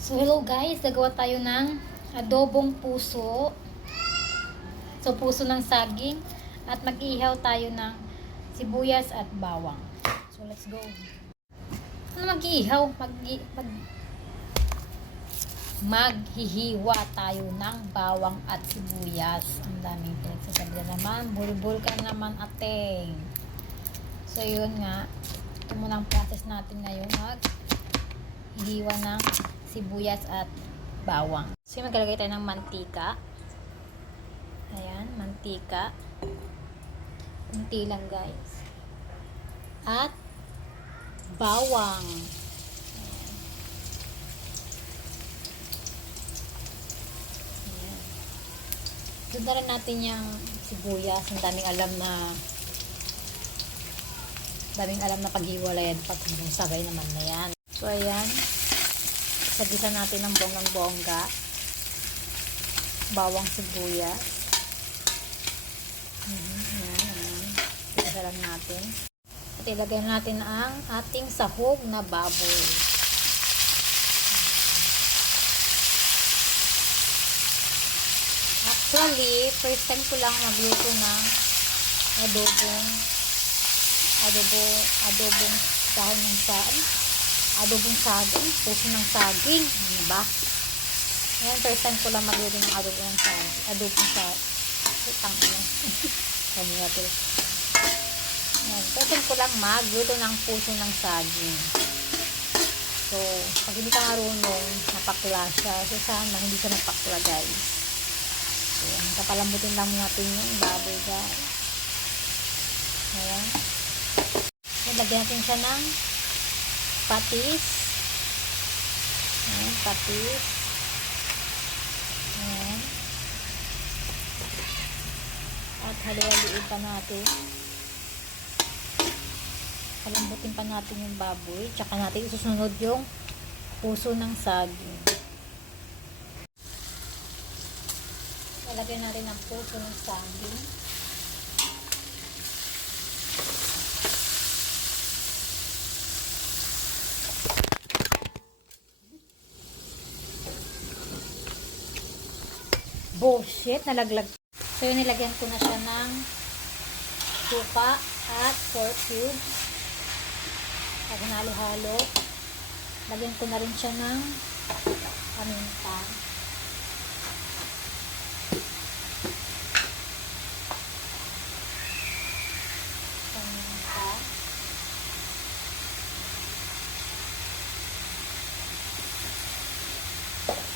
So hello guys, gagawa tayo ng adobong puso. So puso ng saging at mag-ihaw tayo ng sibuyas at bawang. So let's go. Ano mag-ihaw? Maghihiwa tayo ng bawang at sibuyas. Ang daming pinagsasabi na naman. Bulbul ka naman ateng. So yun nga. Ito muna ang process natin ngayon. Maghihiwa ng sibuyas at bawang. So maglalagay tayo ng mantika. Ayan, mantika. Kunti lang guys. At bawang. Doon na rin natin yung sibuyas. Ang daming alam na paghiwalayan pag sabay naman na yan. So ayan, sagisa natin ng bonggang-bongga, bawang sibuyas. Ayan. Isa lang natin. At ilagay natin ang ating sahog na baboy. Actually, first time ko lang magluto ng adobong dahon ng adobong saging, puso ng saging. Ano ba? Ayan, first time ko lang magluto ng adobong saging. Utang ina. Kami natin. Ayan, first time ko lang magluto ng puso ng saging. So, pag hindi ka marunong, napakla siya. So, sana hindi ka napakla guys. Ayan, kapalambutin lang natin yung baboy guys. Ayan. Lagyan natin siya ng patis. Ayan, patis. Ayan. At halo-haloin pa natin. Palambutin pa natin yung baboy. Tsaka natin isusunod yung puso ng saging. Lalagyan natin ang puso ng saging. Bullshit, nalaglag. So yun, nilagyan ko na siya ng suka at 4 cubes. Pag nalo-halo, lagyan ko na rin siya ng paminta.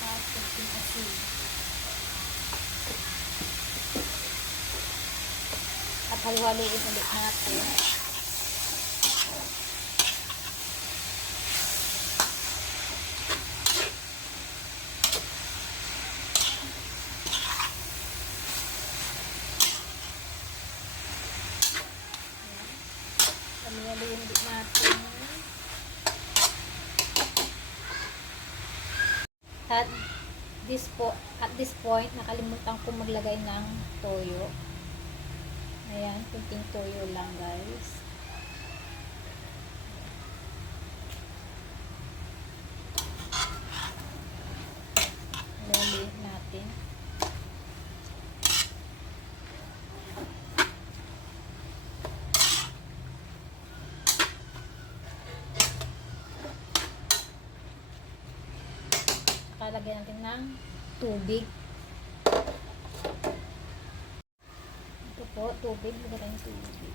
At kunting asin. At halo-haloin ulit natin. Halo-haloin ulit natin. At this point, nakalimutan ko maglagay ng toyo. Ayan, kunting toyo lang guys. Lali natin. Lagyan natin ng tubig. Ito po, tubig. Lagyan natin tubig.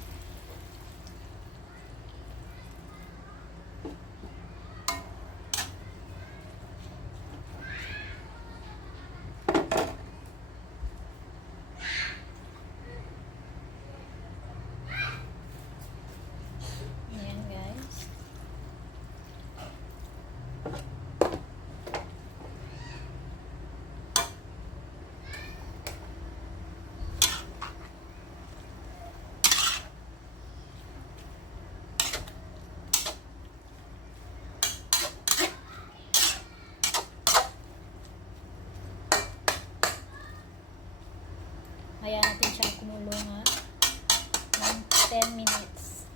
Ayan guys. Ayan natin siyang kumulo nga ng 10 minutes.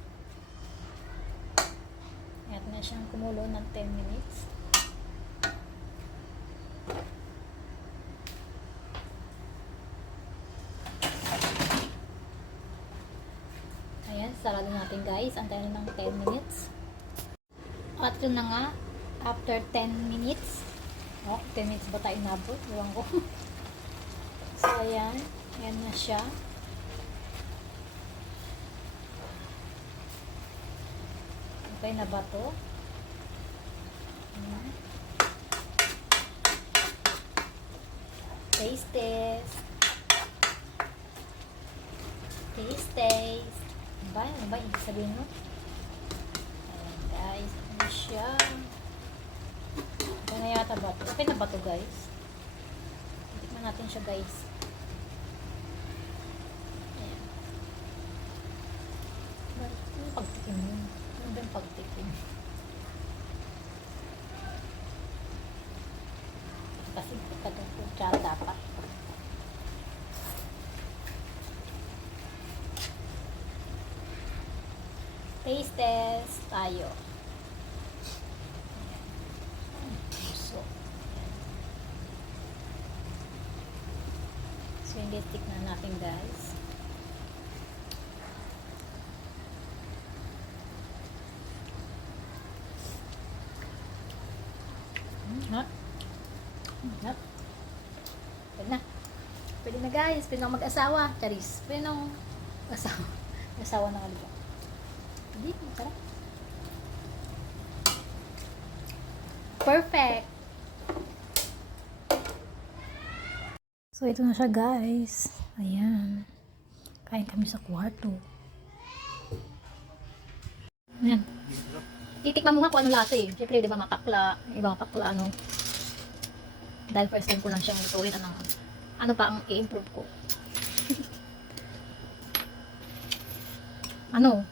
Ayan na siyang kumulo ng 10 minutes. guys. Antayin ng 10 minutes. At yun na nga. After 10 minutes. 10 minutes ba tayo nabot? Iwan ko. So, ayan. Ayan na siya. Okay na ba to? Ayan. Taste test. Taste test. Ano ba? Ibig sabihin mo? Ayan guys. Ano siya? Okay na yata ba to? Okay na ba to guys? Tikman natin siya guys. Ayan. Ano pagtikim yun? Ano ba yung pagtikim? Kasi katong kutsara dapat. Taste test tayo. Ayan. So, ayan. So, yung lipstick na natin guys. Hot. Hot. Pwede na. Pwede na guys. Pwede na mag-asawa. Charis. Pwede na asawa. Asawa na kaliwa. Hindi, masarap. Perfect! So, ito na siya guys. Ayan. Kain kami sa kwarto. Ayan. Titikman mo nga kung ano lasa eh. Siyempre, di ba matakla. Ibang takla, ano. Dahil first time ko lang siyang lutuin. Ano pa ang i-improve ko? Ano?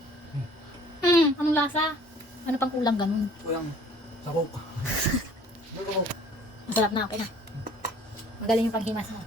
Anong lasa? Ano pang kulang ganun? Kulang sakok. Masarap na, okay na. Magaling yung panghimas mo.